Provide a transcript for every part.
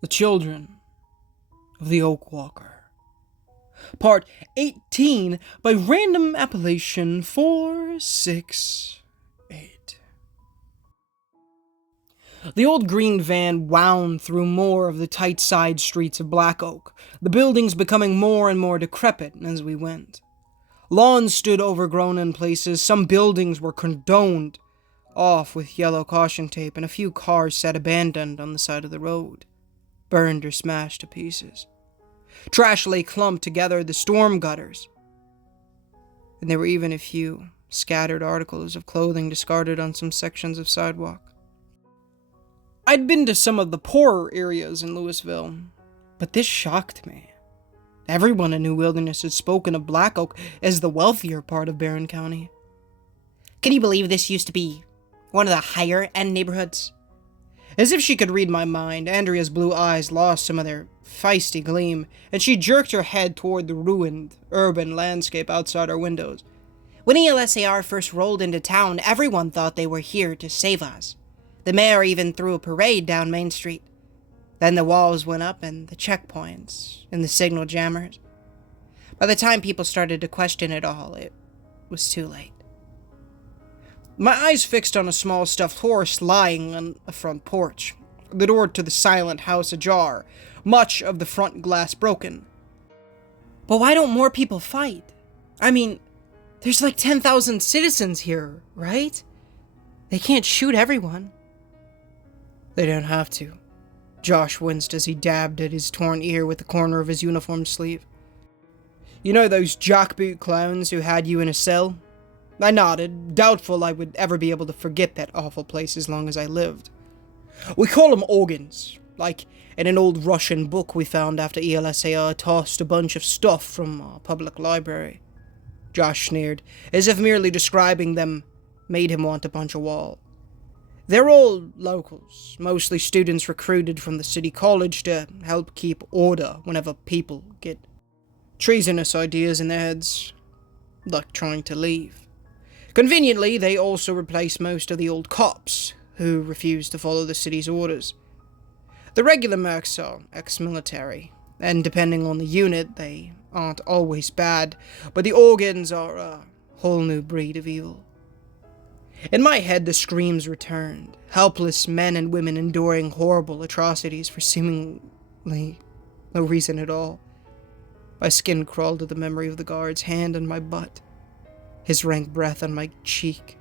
The Children of the Oak Walker. Part 18 by random appellation 468. The old green van wound through more of the tight side streets of Black Oak, the buildings becoming more and more decrepit as we went. Lawns stood overgrown in places, some buildings were condoned off with yellow caution tape, and a few cars sat abandoned on the side of the road, burned or smashed to pieces. Trash lay clumped together the storm gutters, and there were even a few scattered articles of clothing discarded on some sections of sidewalk. I'd been to some of the poorer areas in Louisville, but this shocked me. Everyone in New Wilderness had spoken of Black Oak as the wealthier part of Barron County. Can you believe this used to be one of the higher-end neighborhoods? As if she could read my mind, Andrea's blue eyes lost some of their feisty gleam, and she jerked her head toward the ruined, urban landscape outside our windows. When ELSAR first rolled into town, everyone thought they were here to save us. The mayor even threw a parade down Main Street. Then the walls went up and the checkpoints and the signal jammers. By the time people started to question it all, it was too late. My eyes fixed on a small stuffed horse lying on a front porch, the door to the silent house ajar, much of the front glass broken. But why don't more people fight? I mean, there's like 10,000 citizens here, right? They can't shoot everyone. They don't have to. Josh winced as he dabbed at his torn ear with the corner of his uniform sleeve. You know those jackboot clowns who had you in a cell? I nodded, doubtful I would ever be able to forget that awful place as long as I lived. We call them organs, like in an old Russian book we found after ELSAR tossed a bunch of stuff from our public library. Josh sneered, as if merely describing them made him want to punch a wall. They're all locals, mostly students recruited from the city college to help keep order whenever people get treasonous ideas in their heads, like trying to leave. Conveniently, they also replace most of the old cops who refuse to follow the city's orders. The regular mercs are ex-military, and depending on the unit, they aren't always bad, but the organs are a whole new breed of evil. In my head, the screams returned, helpless men and women enduring horrible atrocities for seemingly no reason at all. My skin crawled to the memory of the guard's hand on my butt, his rank breath on my cheek,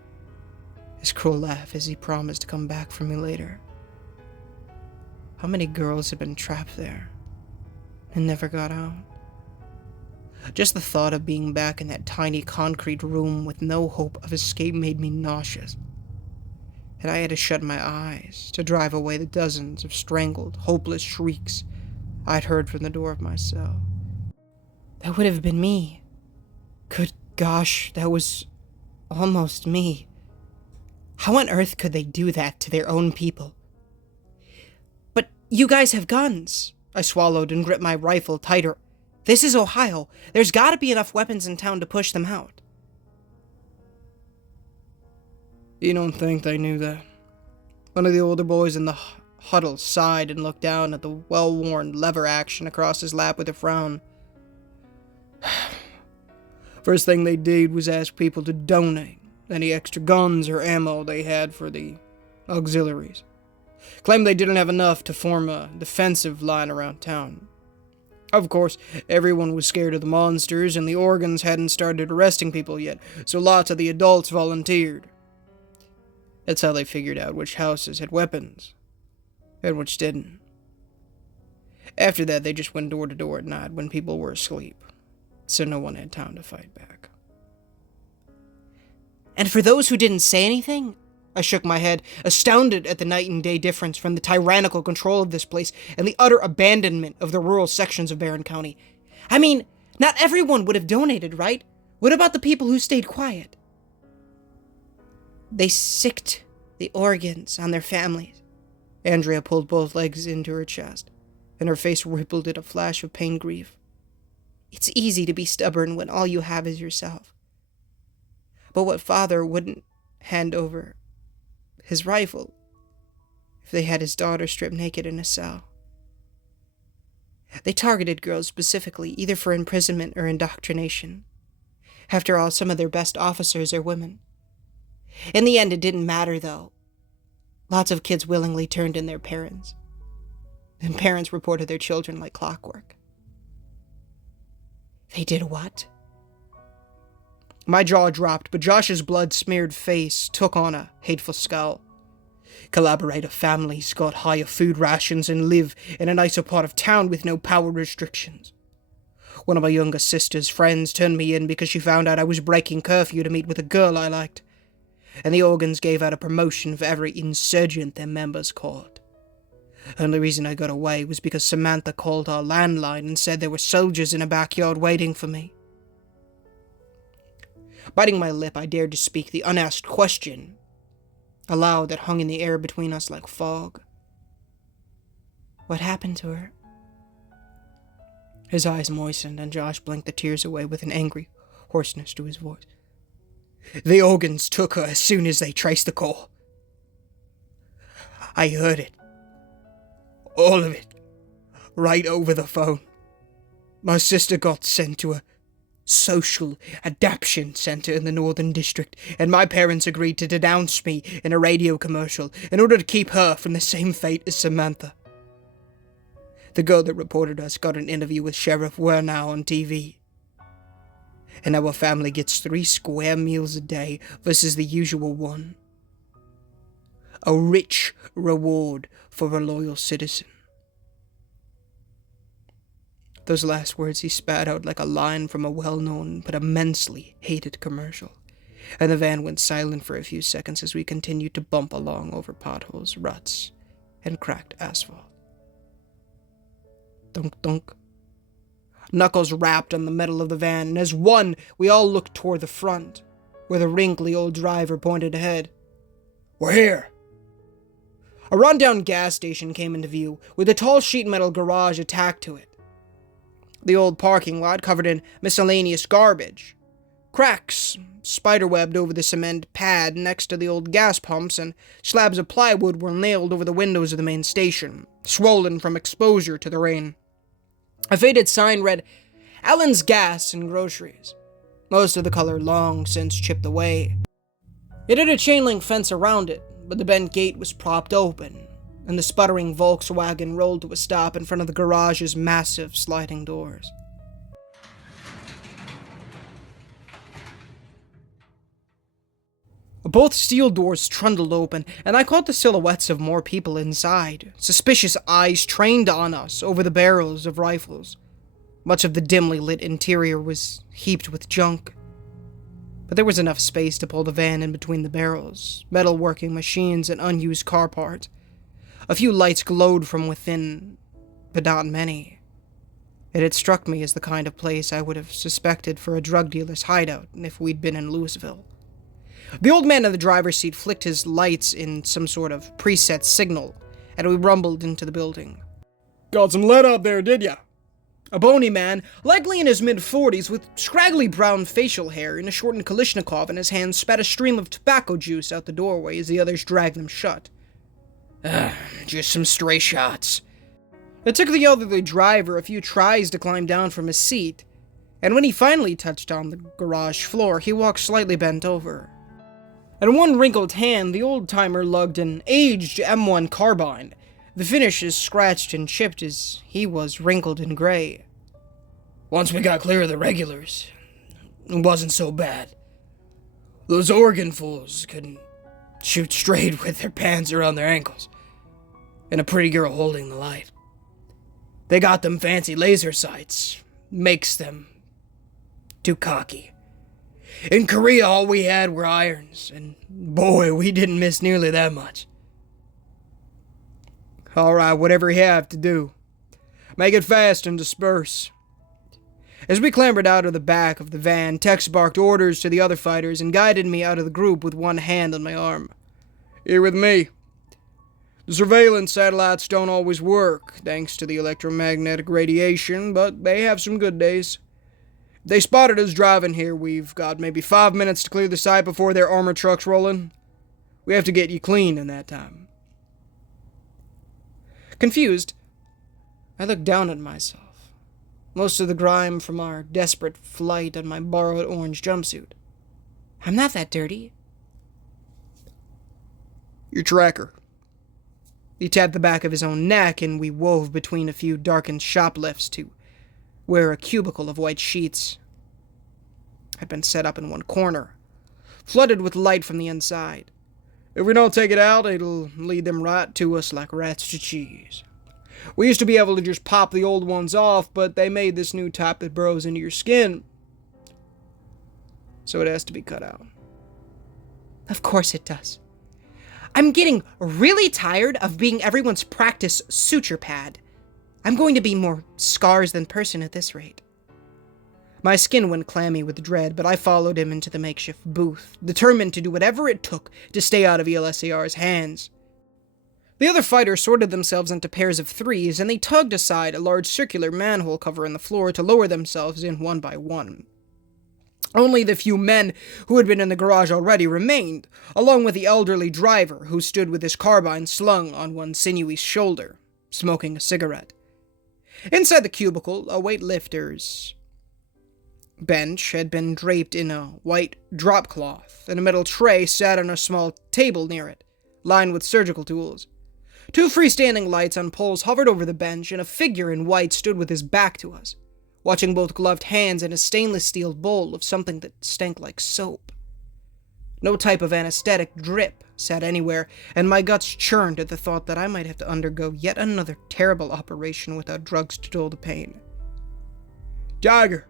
his cruel laugh as he promised to come back for me later. How many girls had been trapped there and never got out? Just the thought of being back in that tiny concrete room with no hope of escape made me nauseous, and I had to shut my eyes to drive away the dozens of strangled, hopeless shrieks I'd heard from the door of my cell. That would have been me. Good gosh, that was almost me. How on earth could they do that to their own people? But you guys have guns. I swallowed and gripped my rifle tighter. This is Ohio. There's gotta be enough weapons in town to push them out. You don't think they knew that? One of the older boys in the huddle sighed and looked down at the well-worn lever action across his lap with a frown. First thing they did was ask people to donate any extra guns or ammo they had for the auxiliaries. Claimed they didn't have enough to form a defensive line around town. Of course, everyone was scared of the monsters, and the organs hadn't started arresting people yet, so lots of the adults volunteered. That's how they figured out which houses had weapons, and which didn't. After that, they just went door to door at night when people were asleep, so no one had time to fight back. And for those who didn't say anything? I shook my head, astounded at the night and day difference from the tyrannical control of this place and the utter abandonment of the rural sections of Barron County. I mean, not everyone would have donated, right? What about the people who stayed quiet? They sicked the organs on their families. Andrea pulled both legs into her chest, and her face rippled in a flash of pain grief. It's easy to be stubborn when all you have is yourself. But what father wouldn't hand over his rifle if they had his daughter stripped naked in a cell? They targeted girls specifically, either for imprisonment or indoctrination. After all, some of their best officers are women. In the end, it didn't matter, though. Lots of kids willingly turned in their parents, and parents reported their children like clockwork. They did what? My jaw dropped, but Josh's blood-smeared face took on a hateful scowl. Collaborator families got higher food rations and live in a nicer part of town with no power restrictions. One of my younger sister's friends turned me in because she found out I was breaking curfew to meet with a girl I liked, and the organs gave out a promotion for every insurgent their members caught. The only reason I got away was because Samantha called our landline and said there were soldiers in a backyard waiting for me. Biting my lip, I dared to speak the unasked question aloud that hung in the air between us like fog. What happened to her? His eyes moistened, and Josh blinked the tears away with an angry hoarseness to his voice. The organs took her as soon as they traced the call. I heard it. All of it. Right over the phone. My sister got sent to a social adaptation center in the Northern District, and my parents agreed to denounce me in a radio commercial in order to keep her from the same fate as Samantha. The girl that reported us got an interview with Sheriff Wernow on TV. And our family gets 3 square meals a day versus the usual one. A rich reward for a loyal citizen. Those last words he spat out like a line from a well-known but immensely hated commercial, and the van went silent for a few seconds as we continued to bump along over potholes, ruts, and cracked asphalt. Dunk-dunk. Knuckles rapped on the metal of the van, and as one, we all looked toward the front, where the wrinkly old driver pointed ahead. We're here! A rundown gas station came into view, with a tall sheet metal garage attached to it. The old parking lot covered in miscellaneous garbage. Cracks spiderwebbed over the cement pad next to the old gas pumps, and slabs of plywood were nailed over the windows of the main station, swollen from exposure to the rain. A faded sign read, Allen's Gas and Groceries, most of the color long since chipped away. It had a chain-link fence around it, but the bent gate was propped open, and the sputtering Volkswagen rolled to a stop in front of the garage's massive sliding doors. Both steel doors trundled open, and I caught the silhouettes of more people inside, suspicious eyes trained on us over the barrels of rifles. Much of the dimly lit interior was heaped with junk, but there was enough space to pull the van in between the barrels, metalworking machines, and unused car parts. A few lights glowed from within, but not many. It had struck me as the kind of place I would have suspected for a drug dealer's hideout if we'd been in Louisville. The old man in the driver's seat flicked his lights in some sort of preset signal, and we rumbled into the building. Got some lead up there, did ya? A bony man, likely in his mid-40s, with scraggly brown facial hair and a shortened Kalashnikov in his hand, spat a stream of tobacco juice out the doorway as the others dragged them shut. Just some stray shots. It took the elderly driver a few tries to climb down from his seat, and when he finally touched on the garage floor, he walked slightly bent over. In one wrinkled hand, the old-timer lugged an aged M1 carbine. The finish is scratched and chipped as he was wrinkled and gray. Once we got clear of the regulars, it wasn't so bad. Those organ fools couldn't shoot straight with their pants around their ankles, and a pretty girl holding the light. They got them fancy laser sights, makes them too cocky. In Korea, all we had were irons, and boy, we didn't miss nearly that much. Alright, whatever you have to do. Make it fast and disperse. As we clambered out of the back of the van, Tex barked orders to the other fighters and guided me out of the group with one hand on my arm. Here with me. The surveillance satellites don't always work, thanks to the electromagnetic radiation, but they have some good days. If they spotted us driving here, we've got maybe 5 minutes to clear the site before their armored trucks roll in. We have to get you clean in that time. Confused, I looked down at myself, most of the grime from our desperate flight and my borrowed orange jumpsuit. I'm not that dirty. Your tracker. He tapped the back of his own neck, and we wove between a few darkened shoplifts to where a cubicle of white sheets had been set up in one corner, flooded with light from the inside. If we don't take it out, it'll lead them right to us like rats to cheese. We used to be able to just pop the old ones off, but they made this new type that burrows into your skin, so it has to be cut out. Of course it does. I'm getting really tired of being everyone's practice suture pad. I'm going to be more scars than person at this rate. My skin went clammy with dread, but I followed him into the makeshift booth, determined to do whatever it took to stay out of ELSAR's hands. The other fighters sorted themselves into pairs of threes, and they tugged aside a large circular manhole cover in the floor to lower themselves in one by one. Only the few men who had been in the garage already remained, along with the elderly driver who stood with his carbine slung on one sinewy shoulder, smoking a cigarette. Inside the cubicle, a weightlifter's bench had been draped in a white drop cloth, and a metal tray sat on a small table near it, lined with surgical tools. Two freestanding lights on poles hovered over the bench, and a figure in white stood with his back to us, watching both gloved hands and a stainless steel bowl of something that stank like soap. No type of anesthetic drip sat anywhere, and my guts churned at the thought that I might have to undergo yet another terrible operation without drugs to dull the pain. "Tiger!"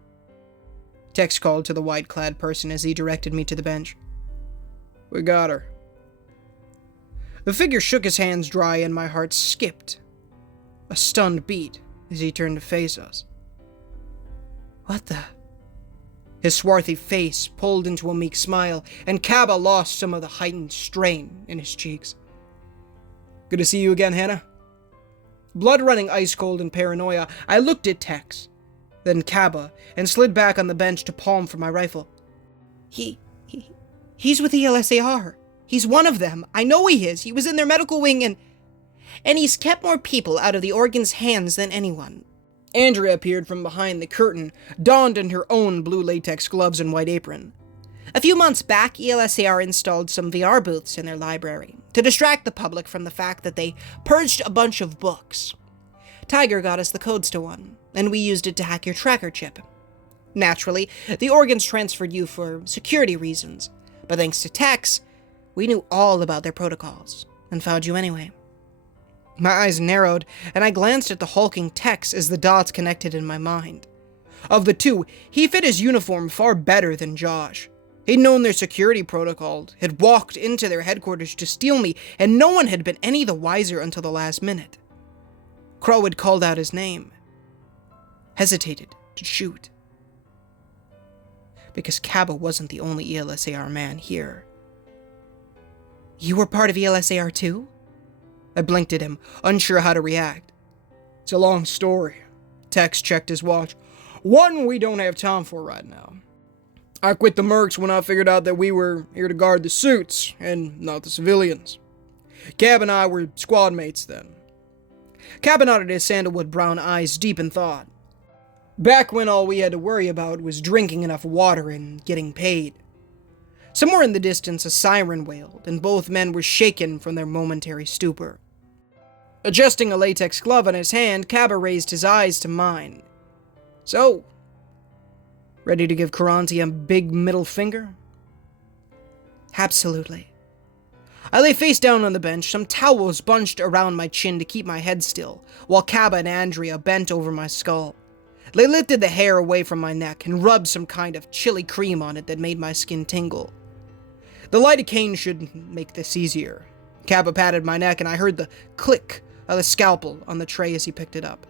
Tex called to the white-clad person as he directed me to the bench. "We got her." The figure shook his hands dry, and my heart skipped a stunned beat as he turned to face us. What the? His swarthy face pulled into a meek smile, and Kaba lost some of the heightened strain in his cheeks. "Good to see you again, Hannah." Blood running ice-cold in paranoia, I looked at Tex, then Kaba, and slid back on the bench to palm for my rifle. He's with the LSAR. He's one of them. I know he is. He was in their medical wing, and he's kept more people out of the organ's hands than anyone. Andrea appeared from behind the curtain, donned in her own blue latex gloves and white apron. A few months back, ELSAR installed some VR booths in their library to distract the public from the fact that they purged a bunch of books. Tiger got us the codes to one, and we used it to hack your tracker chip. Naturally, the organs transferred you for security reasons, but thanks to Tex, we knew all about their protocols, and found you anyway. My eyes narrowed, and I glanced at the hulking Tex as the dots connected in my mind. Of the two, he fit his uniform far better than Josh. He'd known their security protocol, had walked into their headquarters to steal me, and no one had been any the wiser until the last minute. Crow had called out his name, hesitated to shoot. Because Kaba wasn't the only ELSAR man here. You were part of ELSAR too? I blinked at him, unsure how to react. "It's a long story." Tex checked his watch. "One we don't have time for right now. I quit the Mercs when I figured out that we were here to guard the suits, and not the civilians. Cab and I were squad mates then." Cab nodded his sandalwood brown eyes deep in thought. "Back when all we had to worry about was drinking enough water and getting paid." Somewhere in the distance, a siren wailed, and both men were shaken from their momentary stupor. Adjusting a latex glove on his hand, Kaba raised his eyes to mine. "So, ready to give Karanti a big middle finger?" "Absolutely." I lay face down on the bench, some towels bunched around my chin to keep my head still, while Kaba and Andrea bent over my skull. They lifted the hair away from my neck and rubbed some kind of chili cream on it that made my skin tingle. The lidocaine should make this easier. Kaba patted my neck, and I heard the click of the scalpel on the tray as he picked it up.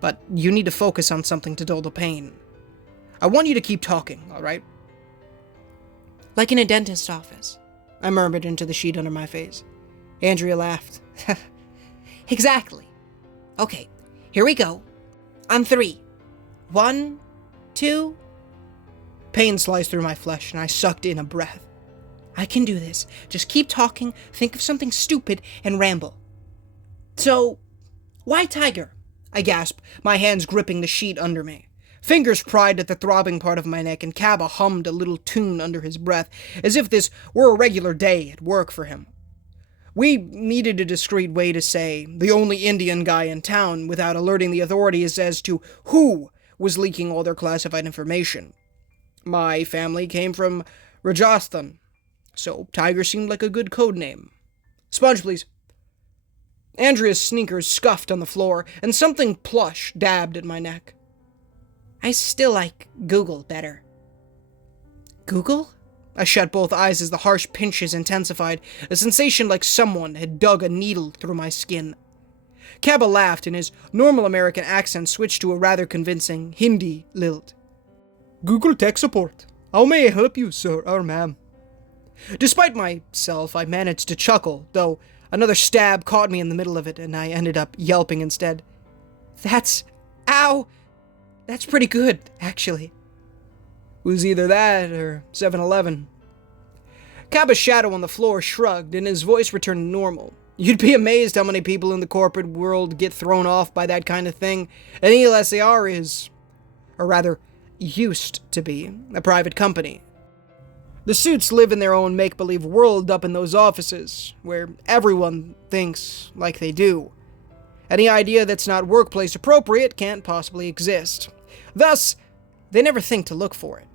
"But you need to focus on something to dull the pain. I want you to keep talking, all right?" "Like in a dentist's office," I murmured into the sheet under my face. Andrea laughed. "Exactly. Okay, here we go. On 3. 1, 2... Pain sliced through my flesh, and I sucked in a breath. "I can do this. Just keep talking, think of something stupid, and ramble. So, why Tiger? I gasp, my hands gripping the sheet under me. Fingers pried at the throbbing part of my neck, and Kaba hummed a little tune under his breath, as if this were a regular day at work for him. We needed a discreet way to say, the only Indian guy in town, without alerting the authorities as to who was leaking all their classified information. My family came from Rajasthan, so Tiger seemed like a good code name. Sponge, please. Andrea's sneakers scuffed on the floor, and something plush dabbed at my neck. I still like Google better. Google? I shut both eyes as the harsh pinches intensified, a sensation like someone had dug a needle through my skin. Kaba laughed, and his normal American accent switched to a rather convincing Hindi lilt. Google tech support. How may I help you, sir or ma'am? Despite myself, I managed to chuckle, though another stab caught me in the middle of it, and I ended up yelping instead. Ow! That's pretty good, actually. It was either that or 7-Eleven. Kaba's shadow on the floor shrugged, and his voice returned to normal. You'd be amazed how many people in the corporate world get thrown off by that kind of thing, and ELSAR is, or rather, used to be, a private company. The suits live in their own make-believe world up in those offices, where everyone thinks like they do. Any idea that's not workplace appropriate can't possibly exist. Thus, they never think to look for it.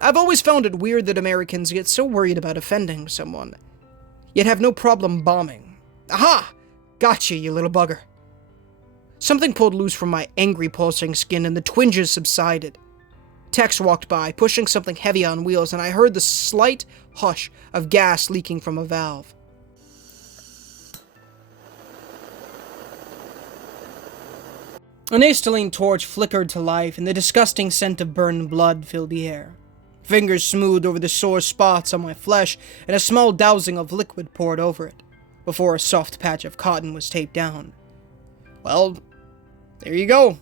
I've always found it weird that Americans get so worried about offending someone, yet have no problem bombing. Aha! Gotcha, you little bugger. Something pulled loose from my angry pulsing skin, and the twinges subsided. Tex walked by, pushing something heavy on wheels, and I heard the slight hush of gas leaking from a valve. An acetylene torch flickered to life, and the disgusting scent of burned blood filled the air. Fingers smoothed over the sore spots on my flesh, and a small dousing of liquid poured over it, before a soft patch of cotton was taped down. Well, there you go.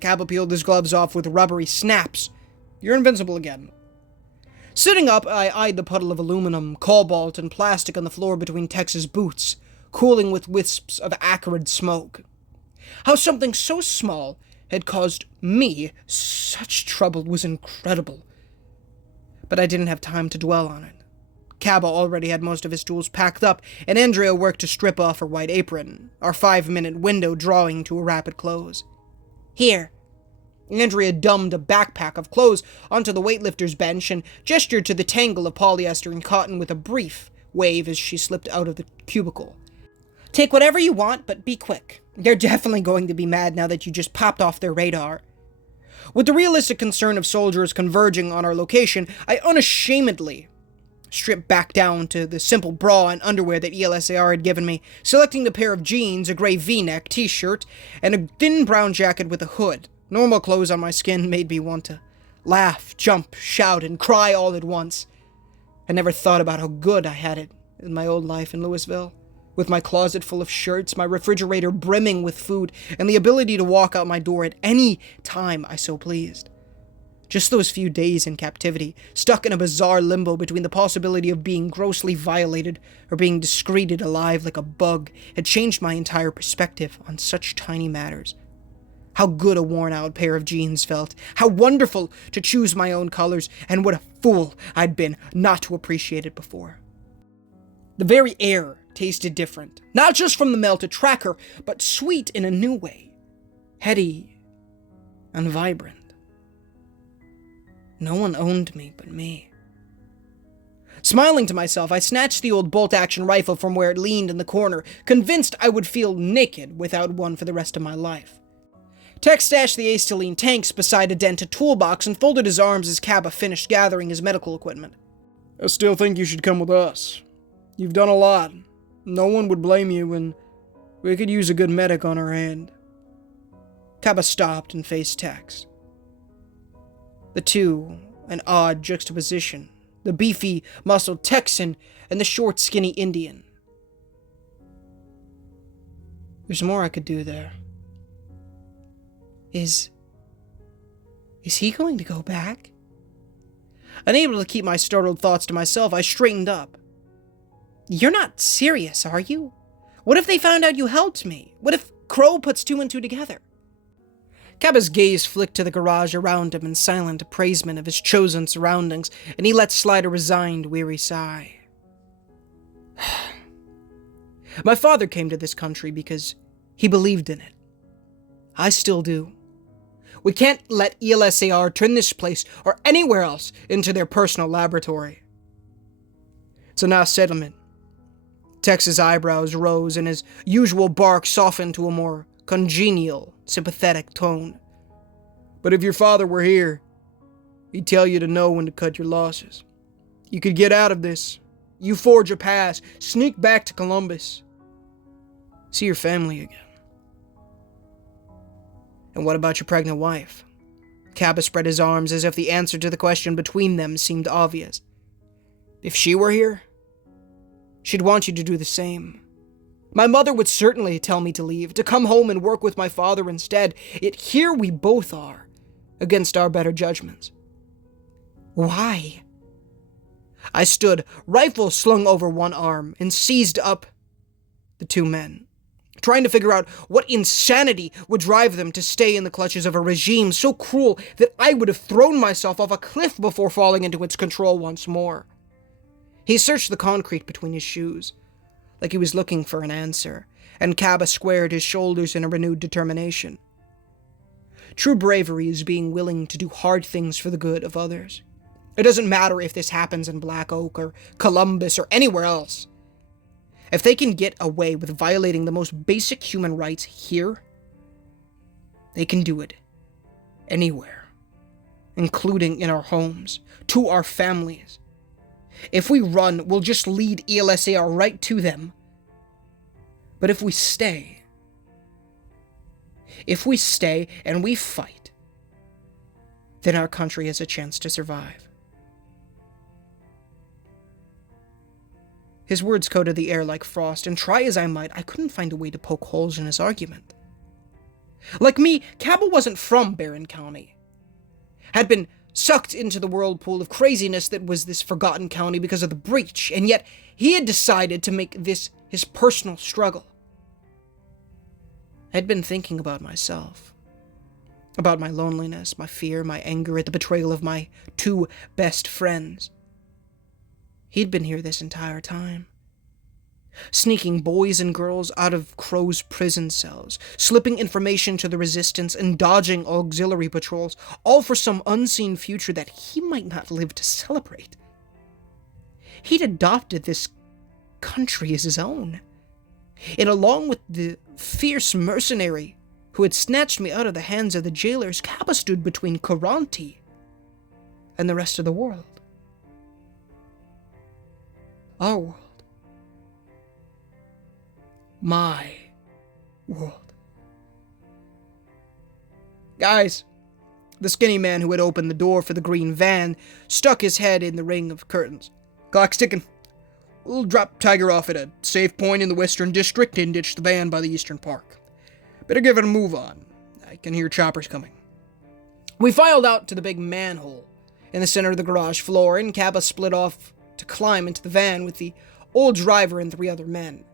Kaba peeled his gloves off with rubbery snaps. You're invincible again. Sitting up, I eyed the puddle of aluminum, cobalt, and plastic on the floor between Tex's boots, cooling with wisps of acrid smoke. How something so small had caused me such trouble was incredible. But I didn't have time to dwell on it. Kaba already had most of his tools packed up, and Andrea worked to strip off her white apron, our 5-minute window drawing to a rapid close. Here. Andrea dumped a backpack of clothes onto the weightlifter's bench and gestured to the tangle of polyester and cotton with a brief wave as she slipped out of the cubicle. Take whatever you want, but be quick. They're definitely going to be mad now that you just popped off their radar. With the realistic concern of soldiers converging on our location, I unashamedly stripped back down to the simple bra and underwear that ELSAR had given me, selecting a pair of jeans, a gray V-neck t-shirt, and a thin brown jacket with a hood. Normal clothes on my skin made me want to laugh, jump, shout, and cry all at once. I never thought about how good I had it in my old life in Louisville, with my closet full of shirts, my refrigerator brimming with food, and the ability to walk out my door at any time I so pleased. Just those few days in captivity, stuck in a bizarre limbo between the possibility of being grossly violated or being discreted alive like a bug, had changed my entire perspective on such tiny matters. How good a worn-out pair of jeans felt. How wonderful to choose my own colors, and what a fool I'd been not to appreciate it before. The very air tasted different, not just from the melted tracker, but sweet in a new way. Heady and vibrant. No one owned me but me. Smiling to myself, I snatched the old bolt-action rifle from where it leaned in the corner, convinced I would feel naked without one for the rest of my life. Tex stashed the acetylene tanks beside a dented toolbox and folded his arms as Kaba finished gathering his medical equipment. I still think you should come with us. You've done a lot. No one would blame you, and we could use a good medic on our hand. Kaba stopped and faced Tex. The two, an odd juxtaposition. The beefy, muscled Texan and the short, skinny Indian. There's more I could do there. Is he going to go back? Unable to keep my startled thoughts to myself, I straightened up. You're not serious, are you? What if they found out you helped me? What if Crow puts two and two together? Cabba's gaze flicked to the garage around him in silent appraisement of his chosen surroundings, and he let slide a resigned, weary sigh. My father came to this country because he believed in it. I still do. We can't let ELSAR turn this place or anywhere else into their personal laboratory. It's a nice settlement. Tex's eyebrows rose and his usual bark softened to a more congenial, sympathetic tone. But if your father were here, he'd tell you to know when to cut your losses. You could get out of this. You forge a pass, sneak back to Columbus, see your family again. And what about your pregnant wife? Cabba spread his arms as if the answer to the question between them seemed obvious. If she were here, she'd want you to do the same. My mother would certainly tell me to leave, to come home and work with my father instead. Yet here we both are, against our better judgments. Why? I stood, rifle slung over one arm, and seized up the two men, trying to figure out what insanity would drive them to stay in the clutches of a regime so cruel that I would have thrown myself off a cliff before falling into its control once more. He searched the concrete between his shoes, like he was looking for an answer, and Cabba squared his shoulders in a renewed determination. True bravery is being willing to do hard things for the good of others. It doesn't matter if this happens in Black Oak or Columbus or anywhere else. If they can get away with violating the most basic human rights here, they can do it anywhere, including in our homes, to our families. If we run, we'll just lead ELSAR right to them. But if we stay and we fight, then our country has a chance to survive. His words coated the air like frost, and try as I might, I couldn't find a way to poke holes in his argument. Like me, Cabba wasn't from Barron County. Had been sucked into the whirlpool of craziness that was this forgotten county because of the breach, and yet he had decided to make this his personal struggle. I had been thinking about myself, about my loneliness, my fear, my anger at the betrayal of my two best friends. He'd been here this entire time, sneaking boys and girls out of Crow's prison cells, slipping information to the resistance, and dodging auxiliary patrols, all for some unseen future that he might not live to celebrate. He'd adopted this country as his own, and along with the fierce mercenary who had snatched me out of the hands of the jailers, Cabba stood between Karanti and the rest of the world. Our world. My world. Guys, the skinny man who had opened the door for the green van stuck his head in the ring of curtains. Clock's ticking. We'll drop Tiger off at a safe point in the Western District and ditch the van by the Eastern Park. Better give it a move on. I can hear choppers coming. We filed out to the big manhole in the center of the garage floor, and Cabba split off to climb into the van with the old driver and 3 other men.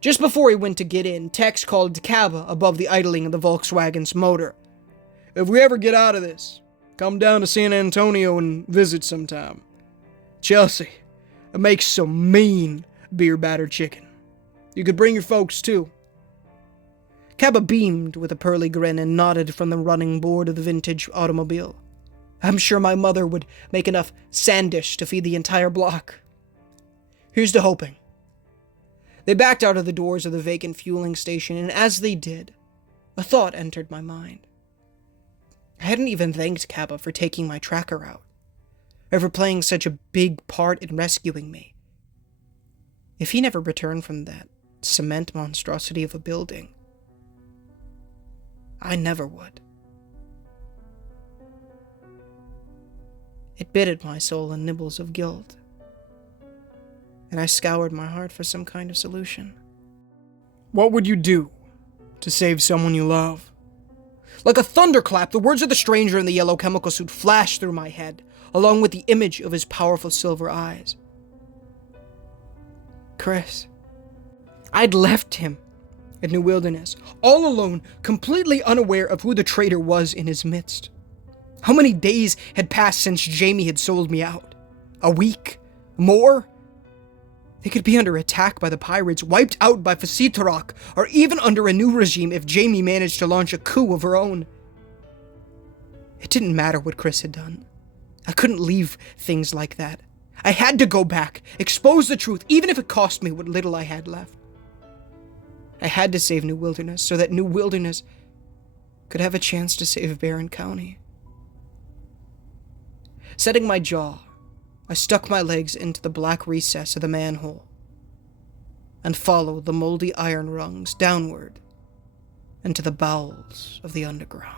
Just before he went to get in, Tex called to Cabba above the idling of the Volkswagen's motor. If we ever get out of this, come down to San Antonio and visit sometime. Chelsea, it makes some mean beer-battered chicken. You could bring your folks, too. Cabba beamed with a pearly grin and nodded from the running board of the vintage automobile. I'm sure my mother would make enough sandish to feed the entire block. Here's to hoping. They backed out of the doors of the vacant fueling station, and as they did, a thought entered my mind. I hadn't even thanked Cabba for taking my tracker out, or for playing such a big part in rescuing me. If he never returned from that cement monstrosity of a building, I never would. It bit at my soul in nibbles of guilt, and I scoured my heart for some kind of solution. What would you do to save someone you love? Like a thunderclap, the words of the stranger in the yellow chemical suit flashed through my head, along with the image of his powerful silver eyes. Chris. I'd left him in New Wilderness, all alone, completely unaware of who the traitor was in his midst. How many days had passed since Jamie had sold me out? A week? More? They could be under attack by the pirates, wiped out by Fasitarak, or even under a new regime if Jamie managed to launch a coup of her own. It didn't matter what Chris had done. I couldn't leave things like that. I had to go back, expose the truth, even if it cost me what little I had left. I had to save New Wilderness so that New Wilderness could have a chance to save Barren County. Setting my jaw, I stuck my legs into the black recess of the manhole and followed the moldy iron rungs downward into the bowels of the underground.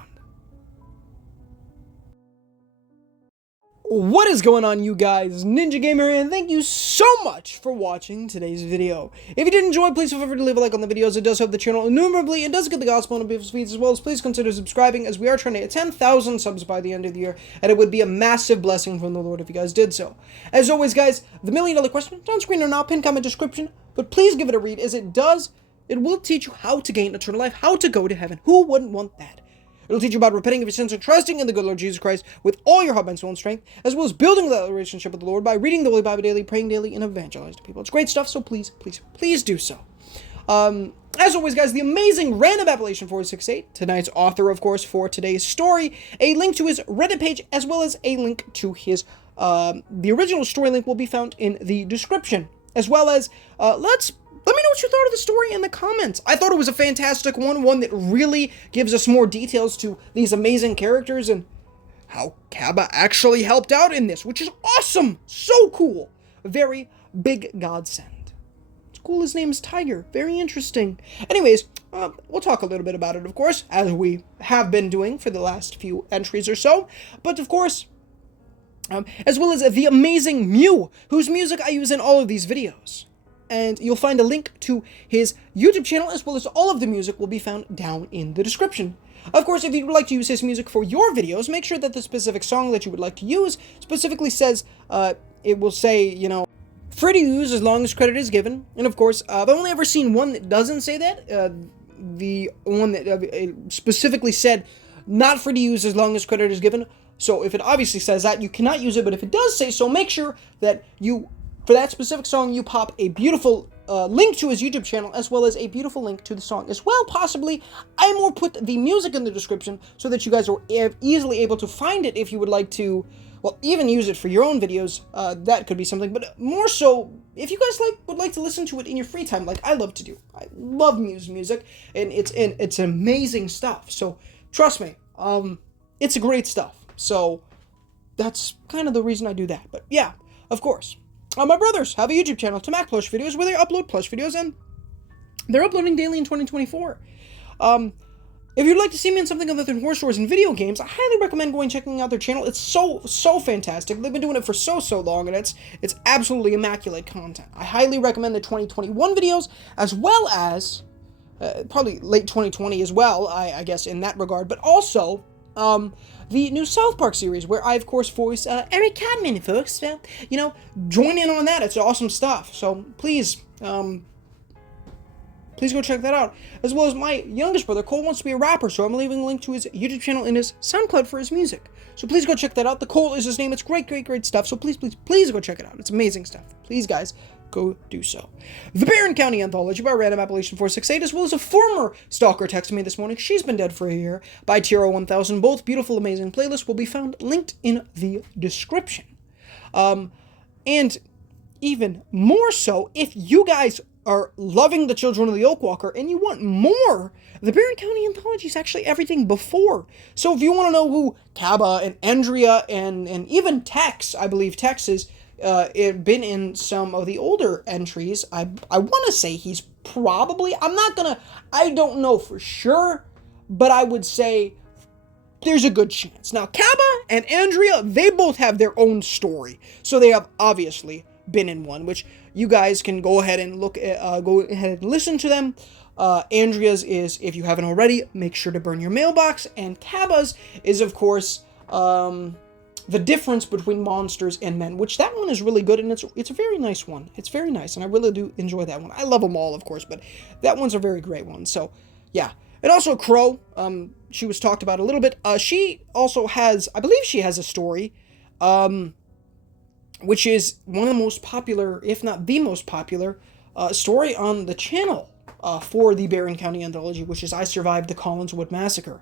What is going on, you guys? Ninja Gamer here, and thank you so much for watching today's video. If you did enjoy, please feel free to leave a like on the videos. It does help the channel innumerably. It does get the gospel on people's feeds as well, as please consider subscribing, as we are trying to hit 10,000 subs by the end of the year, and it would be a massive blessing from the Lord if you guys did so. As always, guys, the $1 million question, it's on screen or not, pinned comment description, but please give it a read, as it will teach you how to gain eternal life, how to go to heaven. Who wouldn't want that? It'll teach you about repenting of your sins and trusting in the good Lord Jesus Christ with all your heart, mind, soul, and strength, as well as building that relationship with the Lord by reading the Holy Bible daily, praying daily, and evangelizing to people. It's great stuff, so please, please, please do so. As always, guys, the amazing Random Appellation 468, tonight's author, of course, for today's story, a link to his Reddit page, as well as a link to his, the original story link will be found in the description, as well as, let me know what you thought of the story in the comments. I thought it was a fantastic one that really gives us more details to these amazing characters and how Kaba actually helped out in this, which is awesome. So cool. A very big godsend. It's cool his name is Tiger. Very interesting. Anyways, we'll talk a little bit about it, of course, as we have been doing for the last few entries or so. But, of course, as well as the amazing Mew, whose music I use in all of these videos. And you'll find a link to his YouTube channel, as well as all of the music will be found down in the description. Of course, if you'd like to use his music for your videos, make sure that the specific song that you would like to use specifically says, it will say, you know, free to use as long as credit is given. And of course, I've only ever seen one that doesn't say that. The one that specifically said, not free to use as long as credit is given. So if it obviously says that, you cannot use it. But if it does say so, make sure that you, for that specific song, you pop a beautiful link to his YouTube channel, as well as a beautiful link to the song as well, possibly. I will put the music in the description so that you guys are easily able to find it if you would like to, well, even use it for your own videos. That could be something, but more so, if you guys would like to listen to it in your free time, like I love to do. I love Mew's music, and it's amazing stuff. So trust me, it's great stuff. So that's kind of the reason I do that. But yeah, of course. My brothers have a YouTube channel, Tamak Plush Videos, where they upload plush videos, and they're uploading daily in 2024. If you'd like to see me in something other than horror stories and video games, I highly recommend going and checking out their channel. It's so fantastic. They've been doing it for so long, and it's absolutely immaculate content. I highly recommend the 2021 videos, as well as probably late 2020 as well, I guess, in that regard, but also the new South Park series, where I, of course, voice Eric Cadman, folks. So, you know, join in on that. It's awesome stuff. So please, please go check that out. As well as my youngest brother, Cole, wants to be a rapper, so I'm leaving a link to his YouTube channel and his SoundCloud for his music. So please go check that out. The Cole is his name. It's great stuff. So please go check it out. It's amazing stuff. Please, guys, go do so. The Barren County Anthology by Random Appellation 468, as well as a former stalker texted me this morning. She's been dead for a year by Tiro 1000. Both beautiful, amazing playlists will be found linked in the description. And even more so, if you guys are loving the Children of the Oakwalker and you want more, the Barren County Anthology is actually everything before. So if you want to know who Kaba and Andrea and even Tex, I believe Tex is been in some of the older entries. I want to say he's probably, I don't know for sure, but I would say there's a good chance. Now, Kaba and Andrea, they both have their own story, so they have obviously been in one, which you guys can go ahead and go ahead and listen to them. Andrea's is, if you haven't already, make sure to burn your mailbox, and Kaba's is, of course, the difference between monsters and men, which that one is really good, and it's a very nice one. It's very nice, and I really do enjoy that one. I love them all, of course, but that one's a very great one. So, yeah. And also Crow, she was talked about a little bit. She also has, I believe she has a story, which is one of the most popular, if not the most popular, story on the channel for the Barron County Anthology, which is I Survived the Collinswood Massacre,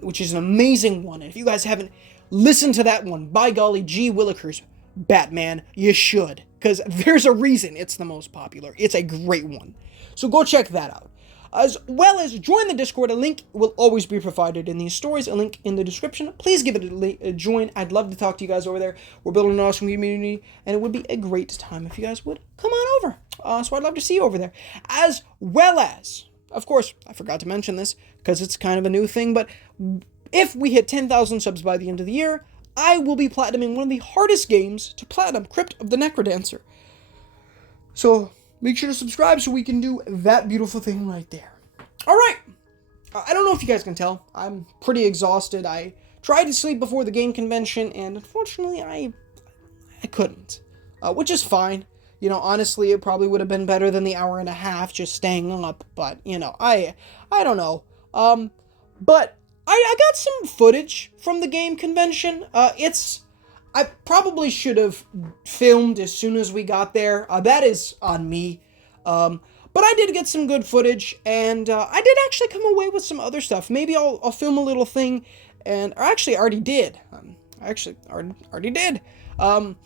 which is an amazing one. And if you guys haven't listened to that one, by golly, G. Willikers, Batman, you should, because there's a reason it's the most popular. It's a great one. So go check that out. As well as join the Discord. A link will always be provided in these stories. A link in the description. Please give it a join. I'd love to talk to you guys over there. We're building an awesome community, and it would be a great time if you guys would come on over. So I'd love to see you over there. As well as, of course, I forgot to mention this because it's kind of a new thing, but if we hit 10,000 subs by the end of the year, I will be platinuming one of the hardest games to platinum, Crypt of the Necrodancer. So make sure to subscribe so we can do that beautiful thing right there. Alright, I don't know if you guys can tell, I'm pretty exhausted. I tried to sleep before the game convention, and unfortunately I couldn't, which is fine. You know, honestly, it probably would have been better than the hour and a half just staying up, but, you know, I don't know. But I got some footage from the game convention. I probably should have filmed as soon as we got there. That is on me. But I did get some good footage, and I did actually come away with some other stuff. Maybe I'll film a little thing, and or actually I already did. I actually already did. Of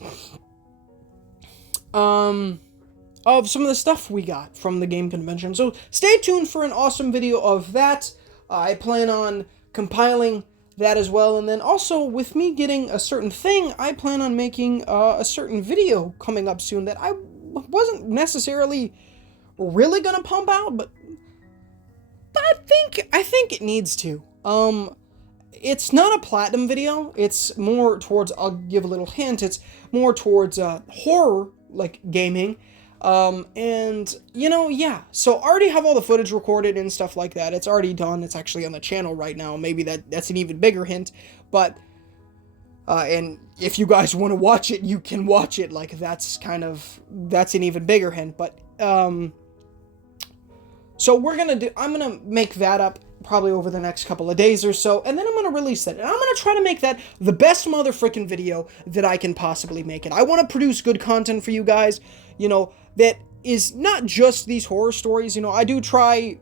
some of the stuff we got from the game convention. So stay tuned for an awesome video of that. I plan on compiling that as well, and then also with me getting a certain thing, I plan on making a certain video coming up soon that I wasn't necessarily really gonna pump out, but I think it needs to. It's not a platinum video. It's more towards, I'll give a little hint, it's more towards horror, like gaming. And, you know, yeah, so I already have all the footage recorded and stuff like that. It's already done. It's actually on the channel right now. Maybe that's an even bigger hint, but, and if you guys want to watch it, you can watch it. Like, that's an even bigger hint, but, so I'm gonna make that up probably over the next couple of days or so, and then I'm gonna release that, and I'm gonna try to make that the best motherfucking video that I can possibly make it. I want to produce good content for you guys, you know, that is not just these horror stories. You know, I do try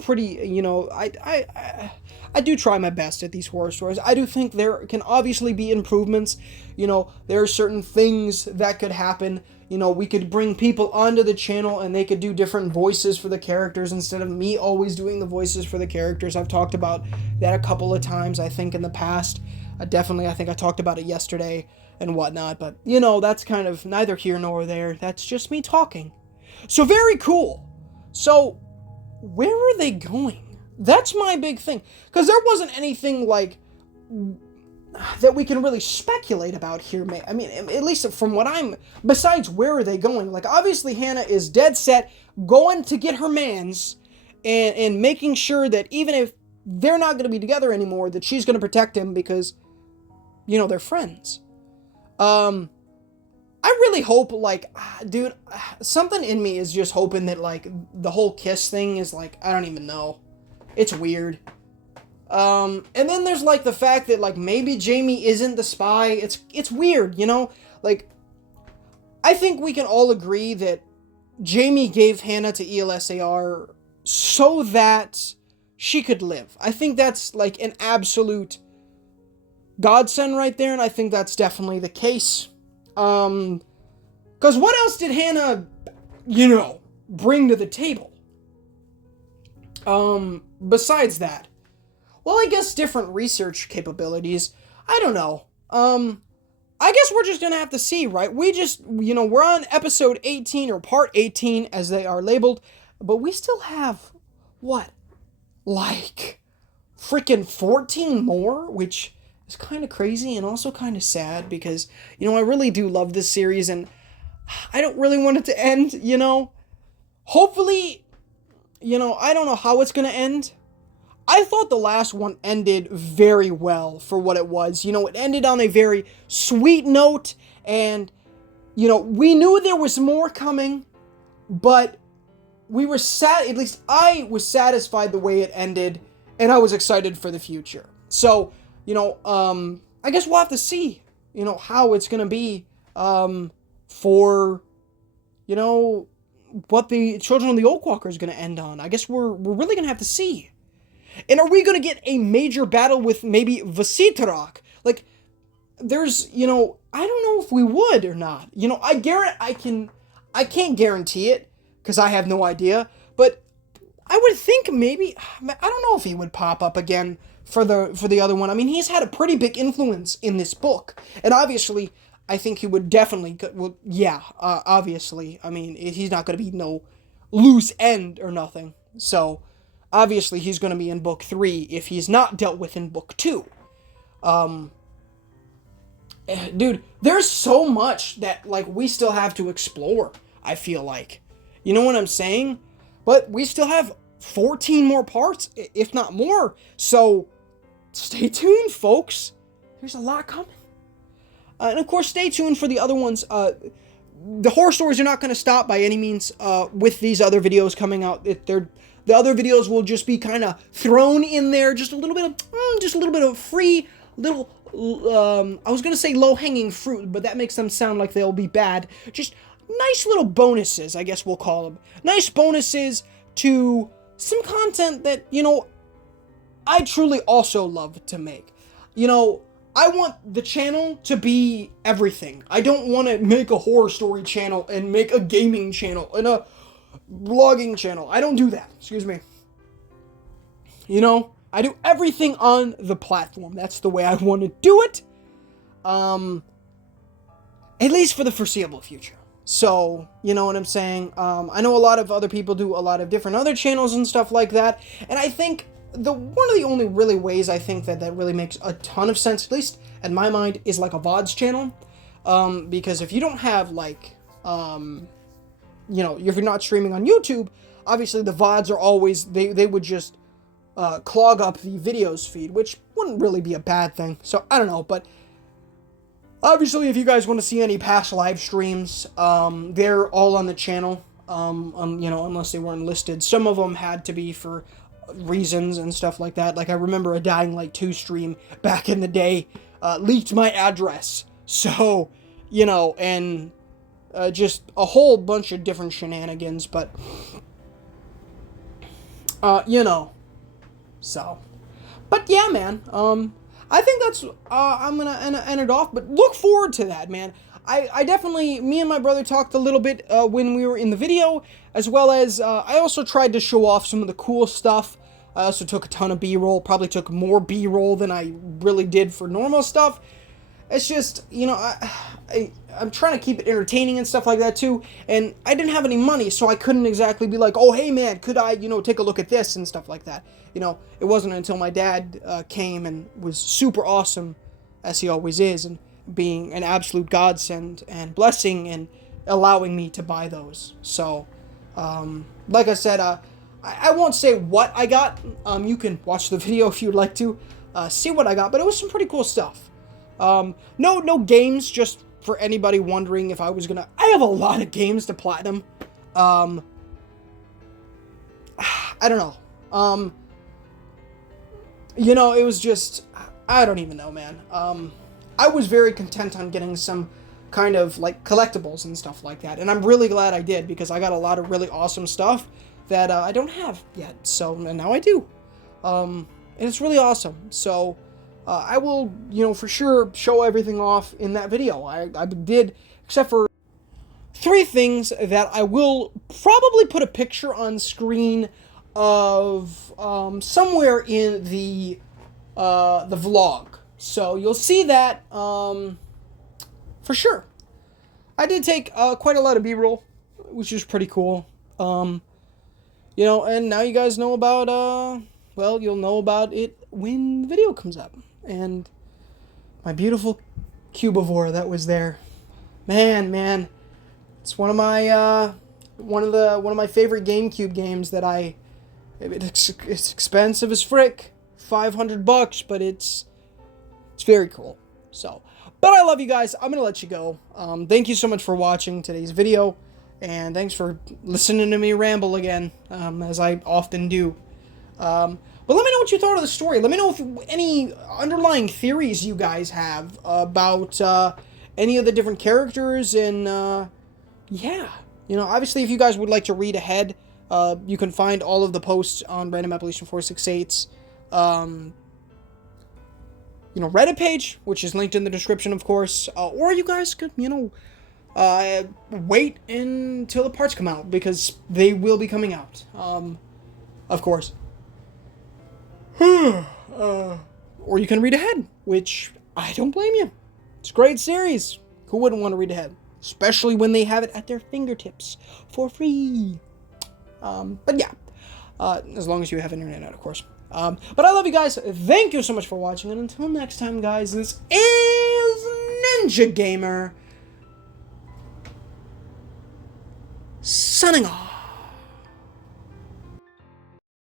pretty, you know, I do try my best at these horror stories. I do think there can obviously be improvements. You know, there are certain things that could happen. You know, we could bring people onto the channel and they could do different voices for the characters instead of me always doing the voices for the characters. I've talked about that a couple of times, I think, in the past. I think I talked about it yesterday and whatnot, but, you know, that's kind of neither here nor there. That's just me talking. So, very cool. So, where are they going? That's my big thing. Because there wasn't anything, like, that we can really speculate about here. I mean, at least from what besides where are they going? Like, obviously, Hannah is dead set going to get her mans and making sure that even if they're not going to be together anymore, that she's going to protect him because, you know, they're friends. I really hope, like, dude, something in me is just hoping that, like, the whole kiss thing is, like, I don't even know. It's weird. And then there's, like, the fact that, like, maybe Jamie isn't the spy. It's weird, you know? Like, I think we can all agree that Jamie gave Hannah to ELSAR so that she could live. I think that's, like, an absolute godsend right there, and I think that's definitely the case. Because what else did Hannah, you know, bring to the table? Besides that? Well, I guess different research capabilities. I don't know. I guess we're just gonna have to see, right? We just, you know, we're on episode 18, or part 18, as they are labeled, but we still have, what? Like, freaking 14 more, which is kind of crazy and also kind of sad because, you know, I really do love this series and I don't really want it to end, you know? Hopefully, you know, I don't know how it's gonna end. I thought the last one ended very well for what it was. You know, it ended on a very sweet note, and, you know, we knew there was more coming, but we were at least I was satisfied the way it ended, and I was excited for the future. So, you know, I guess we'll have to see, you know, how it's gonna be, for, you know, what the Children of the Oakwalker is gonna end on. I guess we're really gonna have to see. And are we gonna get a major battle with maybe Vasitrak? Like, there's, you know, I don't know if we would or not. You know, I can't guarantee it, because I have no idea, but I would think maybe, I don't know if he would pop up again for the other one. I mean, he's had a pretty big influence in this book, and obviously, I think he would definitely, well, yeah, obviously, I mean, he's not going to be no loose end or nothing, so, obviously, he's going to be in book 3 if he's not dealt with in book 2. Dude, there's so much that, like, we still have to explore, I feel like. You know what I'm saying? But we still have 14 more parts, if not more. So, stay tuned, folks. There's a lot coming. And of course, stay tuned for the other ones. The horror stories are not going to stop by any means with these other videos coming out. The other videos will just be kind of thrown in there. Just a little bit of free, little, I was going to say low-hanging fruit, but that makes them sound like they'll be bad. Just nice little bonuses, I guess we'll call them. Nice bonuses to some content that, you know, I truly also love to make. You know, I want the channel to be everything. I don't want to make a horror story channel and make a gaming channel and a vlogging channel. I don't do that. Excuse me. You know, I do everything on the platform. That's the way I want to do it. At least for the foreseeable future. So, you know what I'm saying? I know a lot of other people do a lot of different other channels and stuff like that, and I think one of the only really ways I think that really makes a ton of sense, at least in my mind, is like a VODs channel, because if you don't have, like, you know, if you're not streaming on YouTube, obviously the VODs are always, they would just clog up the videos feed, which wouldn't really be a bad thing, so I don't know, but obviously, if you guys want to see any past live streams, they're all on the channel, you know, unless they weren't listed. Some of them had to be for reasons and stuff like that. Like, I remember a Dying Light 2 stream back in the day, leaked my address. So, you know, and just a whole bunch of different shenanigans, but, you know, so. But yeah, man, I think that's, I'm gonna end it off, but look forward to that, man. I definitely, me and my brother talked a little bit, when we were in the video, as well as, I also tried to show off some of the cool stuff. I also took a ton of B-roll, probably took more B-roll than I really did for normal stuff. It's just, you know, I'm trying to keep it entertaining and stuff like that too, and I didn't have any money, so I couldn't exactly be like, oh, hey man, could I, you know, take a look at this and stuff like that. You know, it wasn't until my dad came and was super awesome, as he always is, and being an absolute godsend and blessing and allowing me to buy those. So, like I said, I won't say what I got. You can watch the video if you'd like to see what I got, but it was some pretty cool stuff. No games, just for anybody wondering if I was gonna... I have a lot of games to platinum. I don't know. You know, it was just... I don't even know, man. I was very content on getting some kind of, like, collectibles and stuff like that. And I'm really glad I did, because I got a lot of really awesome stuff that I don't have yet. So, and now I do. And it's really awesome. So... I will, you know, for sure show everything off in that video. I did, except for 3 things that I will probably put a picture on screen of somewhere in the vlog. So you'll see that for sure. I did take quite a lot of B-roll, which is pretty cool. You know, and now you guys know about, well, you'll know about it when the video comes up. And my beautiful Cubivore that was there, man, it's one of my favorite GameCube games that I It's expensive as frick. $500, but it's very cool. So, but I love you guys. I'm gonna let you go. Thank you so much for watching today's video, and thanks for listening to me ramble again, as I often do. But let me know what you thought of the story. Let me know if any underlying theories you guys have about any of the different characters, and yeah, you know, obviously if you guys would like to read ahead, you can find all of the posts on Random Appalachian 468's you know, Reddit page, which is linked in the description, of course, or you guys could, you know, wait until the parts come out, because they will be coming out, of course. Or you can read ahead, which I don't blame you. It's a great series. Who wouldn't want to read ahead? Especially when they have it at their fingertips for free. But yeah, as long as you have internet, of course. But I love you guys. Thank you so much for watching, and until next time, guys, this is Ninja Gamer signing off.